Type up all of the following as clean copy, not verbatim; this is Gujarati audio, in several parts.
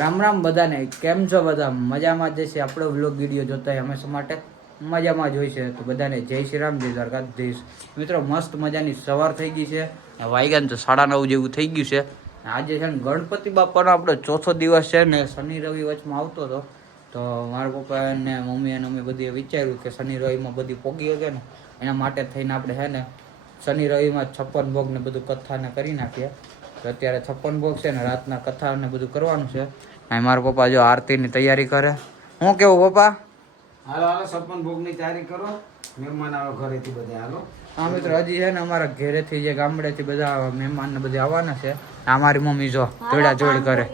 રામ રામ બધાને, કેમ છો બધા? મજામાં જ છે. આપણો વ્લોગ વિડીયો જોતા હોય હંમેશા માટે મજામાં જ હોય છે. તો બધાને જય શ્રી રામ, જય દ્વારકાધીશ. મિત્રો મસ્ત મજાની સવાર થઈ ગઈ છે, વાગ્યા તો 9:30 જેવું થઈ ગયું છે. આજે છે ને ગણપતિ બાપાનો આપણો ચોથો દિવસ છે ને શનિ રવિ વચમાં આવતો હતો. તો મારા પપ્પા અને મમ્મી અને અમે બધીએ વિચાર્યું કે શનિ રવિમાં બધી પોગી હશે ને એના માટે થઈને આપણે છે ને શનિ રવિમાં 56 ભોગ ને બધું કથાને કરી નાખીએ. તો અત્યારે 56 ભોગ છે ને રાતના કથા ને બધું કરવાનું છે. અહીં મારા પપ્પા જો આરતીની તૈયારી કરે. હું કેવું પપ્પા? હાલો હાલો 56 ભોગની તૈયારી કરો. મહેમાન આવે ઘરેથી બધા. હાલો હા મિત્રો, હજી છે ને અમારા ઘરેથી જે ગામડેથી બધા મહેમાન ને બધા આવવાના છે. અમારી મમ્મી જો જોડા જોડ કરે.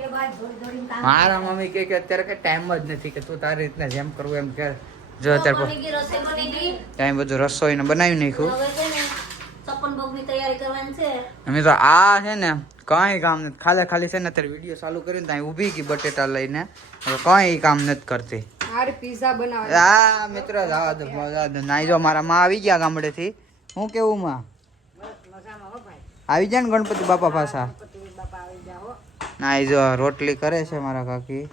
મારા મમ્મી કે અત્યારે કઈ ટાઈમ જ નથી કે તું તારી રીતના જેમ કરવું એમ કે. જો અત્યારે ટાઈમ બધું રસોઈને બનાવી નાખ્યું. મિત્રો આ છે ને કઈ કામ નથી, ખાલી છે ને અત્યારે વિડીયો ચાલુ કરીને ત્યાં ઊભી ગઈ બટેટા લઈને, કઈ કામ નથી કરતી. હા મિત્રો નાઈ જો મારા માં આવી ગયા ગામડેથી. હું કેવું માં આવી જાય ને ગણપતિ બાપા પાછા? નાઈ જો રોટલી કરે છે મારા કાકી,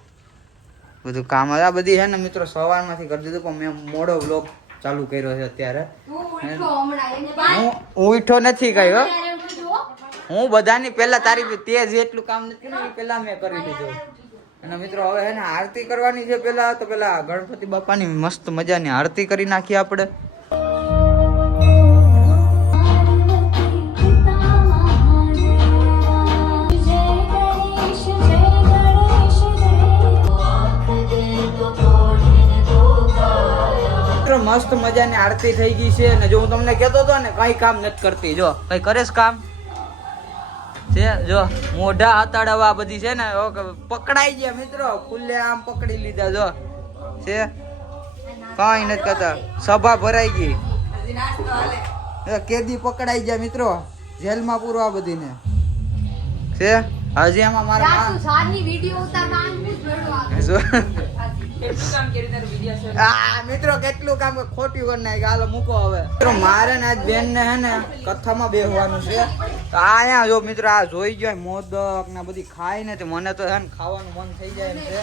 બધું કામ આ બધી છે ને મિત્રો સવારમાંથી કરી દીધું, પણ મેં મોડો વ્લોગ ચાલુ કર્યો છે અત્યારે. હું ઉઠો નથી કયો, હું બધાની પેલા તારી તે જેટલું કામ નથી કર્યું પેલા મેં કરી દીધું. અને મિત્રો હવે છે ને આરતી કરવાની છે. પેલા તો પેલા ગણપતિ બાપાની મસ્ત મજાની આરતી કરી નાખીએ આપણે. મસ્ત મજાની આરતી થઈ ગઈ છે. અને જો હું તમને કહેતો હતો ને કઈ કામ નથી કરતી, જો કઈ કરેશ કામ છે? જો મોઢા હતાડવા બધી છે ને પકડાઈ ગયા મિત્રો, ખુલ્લે આમ પકડી લીધા. જો છે કઈ નથી કરતા, સભા ભરાઈ ગઈ, કેદી પકડાઈ ગયા મિત્રો, જેલમાં પૂરવા બધીને છે. હજી આમાં મારા મિત્રો કેટલું કામ ખોટી કરી નાખી. હાલો મૂકો હવે. મિત્રો મારે ને આજ બેન ને હે ને કથામાં બેસવાનું છે. તો અહીંયા જો મિત્રો આ જોઈ ગયો મોદક ને બધી ખાઈ ને મને તો હે ને ખાવાનું મન થઈ જાય એમ છે.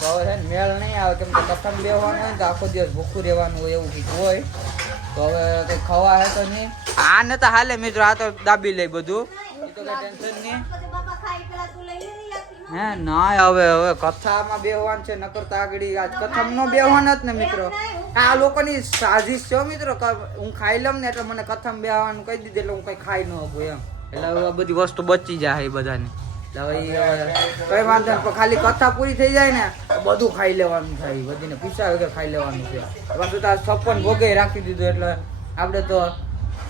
તો હવે છે ને મેળ નહીં આવે, કેમ કે કથામાં બેસવાનું હોય ને તો આખો દિવસ ભૂખું રહેવાનું હોય એવું કંઈક હોય. તો હવે કઈ ખવા હે તો નહીં. આ ને તો હાલે મિત્રો, આ તો દાબી લે બધું, એ તો કઈ ટેન્શન નહીં. હે ના હવે કથામાં બેહવાનું છે, નકર તો આગળ આજ કથામાં નો બેહવાના જ ને મિત્રો. આ લોકોની સાજીશ છે મિત્રો. હું ખાઈ લઉં ને એટલે મને કથામાં બેહવાનું કહી દીધું, એટલે હું કઈ ખાઈ ન શકું એમ. એટલે હવે બધી વસ્તુ બચી જાય એ બધાની. કઈ વાંધો નહીં, ખાલી કથા પૂરી થઈ જાય ને બધું ખાઈ લેવાનું થાય, બધીને પીસા વગર ખાઈ લેવાનું છે. પાછું તો 56 ભોગે રાખી દીધું, એટલે આપણે તો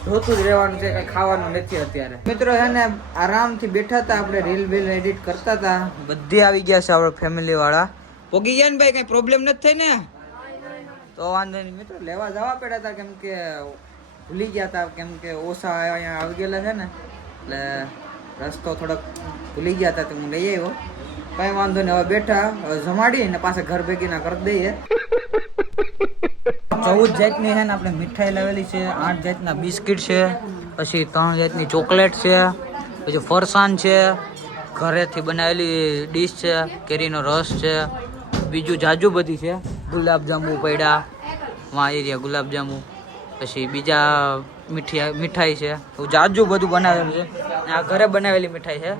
જોતું જ રહેવાનું છે, કઈ ખાવાનું નથી અત્યારે. મિત્રો છે ને આરામથી બેઠા હતા, આપણે રીલ બીલ એડિટ કરતા હતા. બધી આવી ગયા છે આપણે ફેમિલી વાળા. પોગી ગયા ને ભાઈ, કઈ પ્રોબ્લેમ નથી થઈ ને? તો વાંધો નહીં મિત્રો, લેવા જવા પડ્યા હતા કેમ કે ભૂલી ગયા હતા, કેમ કે ઓછા અહીંયા આવી ગયેલા છે ને એટલે રસ્તો થોડોક ભૂલી ગયા હતા, તો હું લઈ આવ્યો. કઈ વાંધો નહીં, હવે બેઠા જમાડી ને પાછા ઘર ભેગીના કરી દઈએ. 14 જાતની છે ને આપણે મીઠાઈ લાવેલી છે, 8 જાતના બિસ્કિટ છે, પછી 3 જાતની ચોકલેટ છે, પછી ફરસાણ છે, ઘરેથી બનાવેલી ડીશ છે, કેરીનો રસ છે, બીજું જાજુ બધી છે. ગુલાબજાંબુ પડ્યા, વાંરિયા ગુલાબજાંબુ, પછી બીજા મીઠાઈ છે, એવું જાજુ બધું બનાવેલું છે. આ ઘરે બનાવેલી મીઠાઈ છે,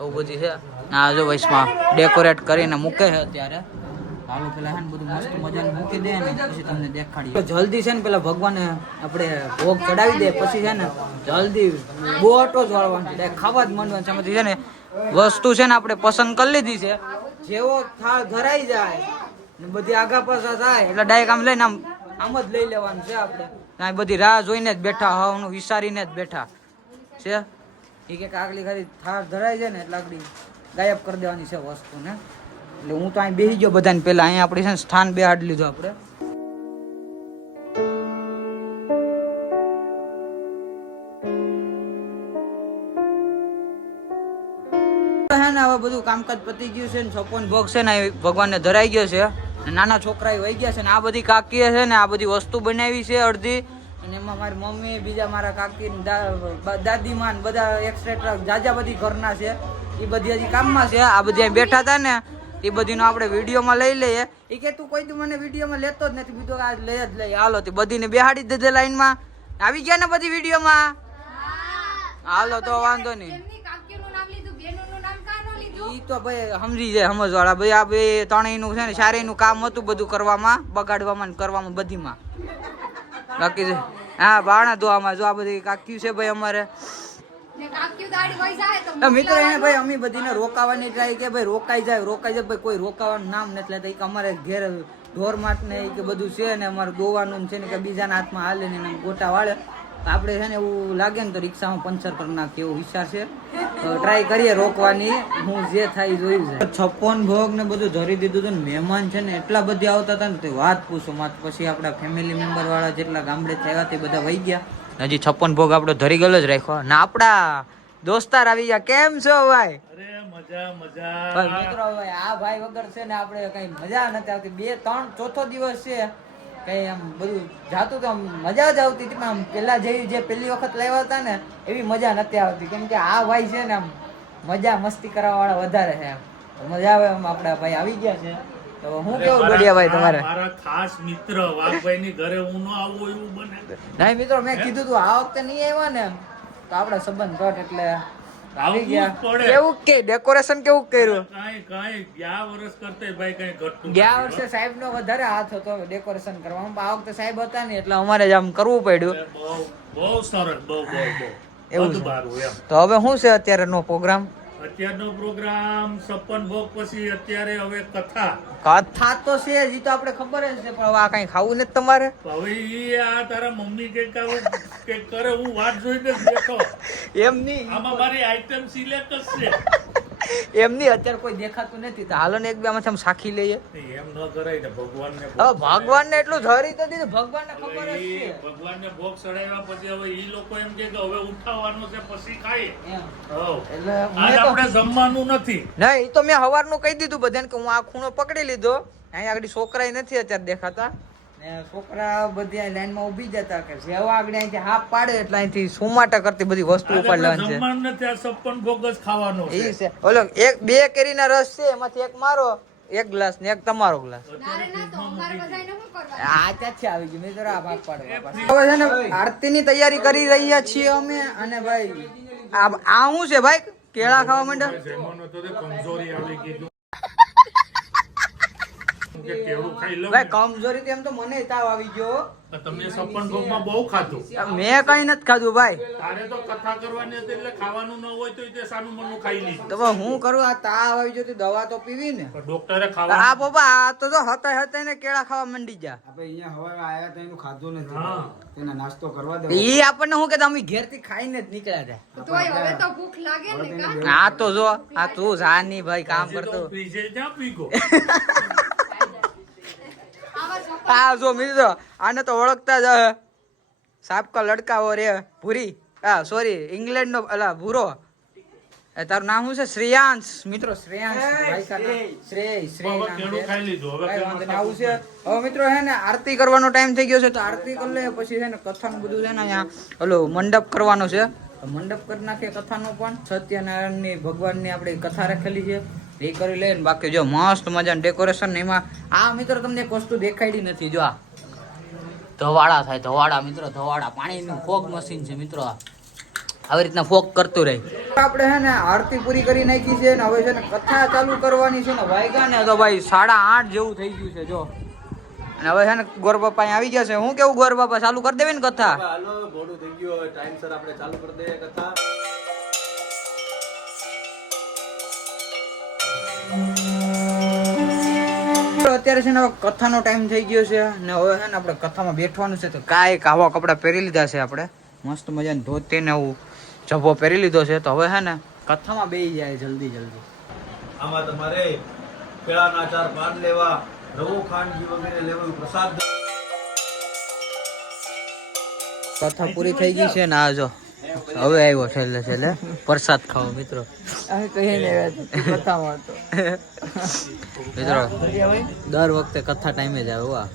એવું બધી છે. આ જો વૈશમાં ડેકોરેટ કરીને મૂકે છે અત્યારે. હાલો પેલા છે ને બધું મસ્ત મજાનું મૂકી દે ને પછી તમને દેખાડીએ. જલ્દી છે ને પેલા ભગવાનને આપણે ભોગ ચડાવી દે, પછી છે ને જલ્દી બોટો જ વાળવાનું છે, ખાવા જ માંડવાનું છે. એમાંથી છે ને વસ્તુ છે ને આપણે પસંદ કરી લીધી છે, જેવો થાળ ધરાઈ જાય ને બધી આગા પાછા થાય એટલે ડાયરેક્ટ આમ લઈને આમ જ લઈ લેવાનું છે. આપણે આ બધી રાહ જોઈને જ બેઠા, હવાનું વિચારીને જ બેઠા છે. એ કે આગલી ખાલી થાળ ધરાઈ જાય ને એટલે આગળ ગાયબ કરી દેવાની છે વસ્તુને. એટલે હું તો અહીં બેસી ગયો બધાને પેલા. અહીંયા આપણે છે ને સ્થાન બેહાડી લીધું આપણે. હવે બધું કામકાજ પતી ગયું છે ને 56 ભોગ છે ને ભગવાનને ધરાઈ ગયો છે. નાના છોકરા વહી ગયા છે ને આ બધી કાકીએ છે ને આ બધી વસ્તુ બનાવી છે અડધી. અને એમાં મારી મમ્મી, બીજા મારા કાકી, દાદીમાન બધા એક્સટ્રા જાજા બધી ઘરના છે. એ બધી હજી કામમાં છે. આ બધી અહીં બેઠા હતા ને એ બધીનો આપણે વિડીયોમાં લઈ લઈએ. એ કે તું કોઈ તું મને વિડીયોમાં લેતો જ નથી, બીજું આ લઈ જ લઈ. હાલો તે બધીને બેહાડી દીધે લાઈનમાં. આવી ગયા ને બધી વિડીયોમાં. હાલો તો વાંધો નહીં. ઈ તો ભાઈ સમજી જાય સમજવાળા. ભાઈ આ બે ત્રણેયનું છે ને સારેયનું કામ હતું બધું કરવામાં, બગાડવામાં ને કરવામાં બધીમાં. બાકી છે હા બાણા ધોવામાં. જો આ બધી કાક્યું છે ભાઈ અમારે મિત્રો. એને ભાઈ અમે બધીને રોકાવાની ટ્રાય કે ભાઈ રોકાઈ જાય ભાઈ, કોઈ રોકાવાનું નામ નથી લેતા. કે અમારે ઘેર ઢોર માટ ને કે બધું છે ને અમારે દોવાનું છે ને કે બીજાના હાથમાં હાલે ને ગોટા વાળે. આપણે છે ને એવું લાગે ને તો રિક્ષામાં પંચર કરી નાખીએ એવો વિચાર છે. ટ્રાય કરીએ રોકવાની, હું જે થાય જોયું છે. 56 ભોગ ને બધું ધરી દીધું હતું ને મહેમાન છે ને એટલા બધી આવતા હતા ને તે વાત પૂછો મત. પછી આપણા ફેમિલી મેમ્બર વાળા જેટલા ગામડે થયા તે બધા વહી ગયા. હજી 56 ભોગ આપણે ધરી ગયેલો જ રાખ્યો ને આપડા દોસ્તાર આવી ગયા. કેમ છો ભાઈ? અરે મજા મિત્રો ભાઈ આ ભાઈ વગર છે ને આપણે કઈ મજા નથી આવતી. 2 3 ચોથો દિવસ છે કઈ આમ બધું જાતું તો આમ મજા જ આવતી હતી, પણ આમ પેલા જે પહેલી વખત લાવ્યા હતા ને એવી મજા નથી આવતી. કેમ કે આ ભાઈ છે ને આમ મજા મસ્તી કરવા વાળા વધારે છે. મજા આવે આમ. આપડા ભાઈ આવી ગયા છે તો હું કેવું બઢિયા ભાઈ તમારે? મારા ખાસ મિત્ર વાઘભાઈ ની ઘરે હું ન આવું એવું બને નહીં મિત્રો, મેં કીધું તું આ વખતે નહીં આવ્યા ને તો આપડા સંબંધ ઘટ એટલે આવી ગયા. કેવું કે ડેકોરેશન કેવું કર્યું? કાઈ ગયા વર્ષ કરતે ભાઈ કઈ ઘટતું. ગયા વર્ષે સાહેબ નો વધારે હાથ હતો ડેકોરેશન કરવામાં. આ વખતે સાહેબ હતા ને એટલે અમારે જ આમ કરવું પડ્યું. બહુ સરસ, બહુ એવું છે. સારું એમ. તો હવે શું છે અત્યારે નો પ્રોગ્રામ? અત્યારનો પ્રોગ્રામ 56 ભોગ પછી અત્યારે હવે કથા કથા તો છે જ, ઈ તો આપણે ખબર જ છે, પણ હવે આ કઈ ખાવું નથી તમારે? હવે ઈ આ તારા મમ્મી કે કરે હું વાત જોઈને જ બેઠો. એમ નહીં, આમાં મારી આઈટમ સિલેક્ટ જ છે. એમ નહીં, અત્યારે કોઈ દેખાતું નથી તો હાલો ને એક બે આમાંથી આમ સાખી લઈએ. એમ ન કરાય ને ભગવાનને. હવે ભગવાનને એટલું ધરી તો દીધું, ભગવાનને ખબર જ છે. ભગવાનને ભોગ ચડાવ્યા પછી હવે ઈ લોકો એમ કે હવે ઉઠાવવાનું છે પછી ખાઈએ. એમ. હઉ. એટલે આજ આપણે જમવાનું નથી. નહીં, ઈ તો મેં હવારનું કહી દીધું બધાને કે હું આ ખૂણો પકડી લીધો. અહીંયા આગળ છોકરા નથી અત્યારે દેખાતા ને છોકરા બધી લાઈનમાં ઊભી જતા કે જેવા આગળ અહીંથી હાફ પાડે એટલે અહીંથી સુમાટા કરતી બધી વસ્તુ ઉપાડ લેવાની છે. જમવાનું નથી, આ 56 ભોગ જ ખાવાનો છે. ઈ છે ઓલો એક બે કેરીના રસ છે એમાંથી એક મારો, એક ગ્લાસ ને એક તમારો ગ્લાસ. આ ચાચી આવી ગઈ, મેં જરા ભાગ પાડો. હવે છે ને આરતીની તૈયારી કરી રહ્યા છીએ અમે. અને ભાઈ આ શું છે ભાઈ? કેળા ખાવા માંડ્યા? જમવાનો તો કમજોરી આવી ગઈ કે કેળું ખાઈ લઉં. ભાઈ કમજોરી તો એમ તો મને તાવ આવી ગયો. તમે 56 ભોગમાં બહુ ખાધું. મેં કઈ નથી ખાધું ભાઈ. તારે તો કથા કરવાની હતી એટલે ખાવાનું ન હોય તો તે સાનું મનું ખાઈ લીધું. તો હું કરું? આ તાવ આવી જતી દવા તો પીવી ને. ડોક્ટરે આ ખાવાનું. બાબા આ તો જો હતા ને કેળા ખાવા મંડી જા. આપણે અહીંયા હવે આયા તો એનું ખાધું નથી. હા. એના નાસ્તો કરવા દે. ઈ આપણને હું કે અમે ઘેર થી ખાઈને જ નીકળ્યા હતા. તોય હવે તો ભૂખ લાગે ને કા? આ તો જો આ તું જાની ભાઈ કામ હજી તો કરતો. ફ્રીજે જ્યાં પીગો. આ જો મિત્રો આને તો ઓળખતા જ હે. સાહેબ કા લડકા ઓ રે ભૂરી. હા સોરી ઇંગ્લેન્ડ નો અલા ભૂરો. એ તારું નામ શું છે? શ્રેયાંશ. મિત્રો શ્રેયાંશ ભાઈ કા નામ શ્રેય હવે નામ કેળું છે. ખાઈ લીધું. હવે ભાઈ કેળું વાંધો નહીં, આવું છે. હવે મિત્રો હે ને આરતી કરવાનો ટાઈમ થઈ ગયો છે તો આરતી કરી લે. પછી છે ને કથાનું બધું છે ને અહીંયા ઓલો મંડપ કરવાનો છે. તો મંડપ કરી નાખીએ કથાનો પણ. સત્યનારાયણની ભગવાનની આપણે કથા રાખેલી છે એ કરી લઈએ. બાકી જો મસ્ત મજાનું ડેકોરેશન. એમાં આ મિત્રો તમને એક વસ્તુ દેખાડી નથી. જો આ ધવાડા થાય, ધવાડા મિત્રો, ધવાડા પાણીનું ફોગ મશીન છે મિત્રો. આવી રીતના ફોગ કરતું રહે. આપણે છે ને આરતી પૂરી કરી નાખી છે ને હવે છે ને કથા ચાલુ કરવાની છે ને વાગ્યા ને તો ભાઈ 8:30 જેવું થઈ ગયું છે જો. અને હવે છે ને ગોર બાપા આવી ગયા છે. હું કેવું ગોર બાપા ચાલુ કરી દેવી ને કથા? હાલો મોડું થઈ ગયું, હવે ટાઈમસર આપણે ચાલુ કરી દઈએ કથા. અત્યારે છે ને હવે કથાનો ટાઈમ થઈ ગયો છે ને હવે છે ને આપણે કથામાં બેઠવાનું છે. તો કાંઈક આવા કપડાં પહેરી લીધા છે આપણે. મસ્ત મજાની ધોતી ને એવું જભ્ભો પહેરી લીધો છે. તો હવે છે ને કથામાં બેસી જાય જલ્દી જલ્દી. આમાં તમારે કેળાના 4 પાન લેવા, રવો ખાંડ ઘી વગેરે લેવું, પ્રસાદ. કથા પૂરી થઈ ગઈ છે ને આ જો હવે આવ્યો છેલ્લે છેલ્લે પ્રસાદ ખાવો મિત્રો. મિત્રો દર વખતે કથા ટાઈમે જ આવે. વાહ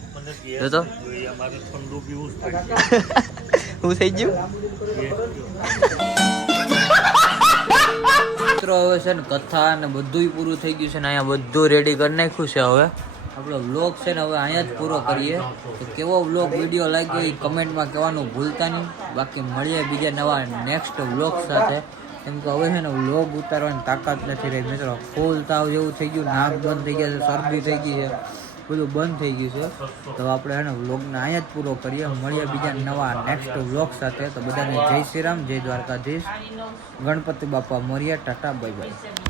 જો તો અમારે ઠંડુ પીવું જ થાય. શું થઈ ગયું? મિત્રો હવે છે ને કથા ને બધુંય પૂરું થઈ ગયું છે ને અહીંયા બધું રેડી કરી નાખ્યું છે. હવે આપણો વ્લોગ છે ને હવે અહીંયા જ પૂરો કરીએ. તો કેવો વ્લોગ વિડીયો લાગ્યો એ કમેન્ટમાં કહેવાનું ભૂલતા નહીં. બાકી મળીએ બીજા નવા નેક્સ્ટ વ્લોગ સાથે. કેમ કે હવે છે ને વ્લોગ ઉતારવાની તાકાત નથી રહી મિત્રો. ફૂલ તાવ જેવું થઈ ગયું, નાક બંધ થઈ ગયા છે, શરદી થઈ ગઈ છે, બધું બંધ થઈ ગયું છે. તો આપણે છે ને વ્લોગને અહીંયા જ પૂરો કરીએ. મળીએ બીજા નવા નેક્સ્ટ વ્લોગ સાથે. તો બધાને જય શ્રી રામ, જય દ્વારકાધીશ, ગણપતિ બાપા મોર્યા, ટાટા, બાય બાય.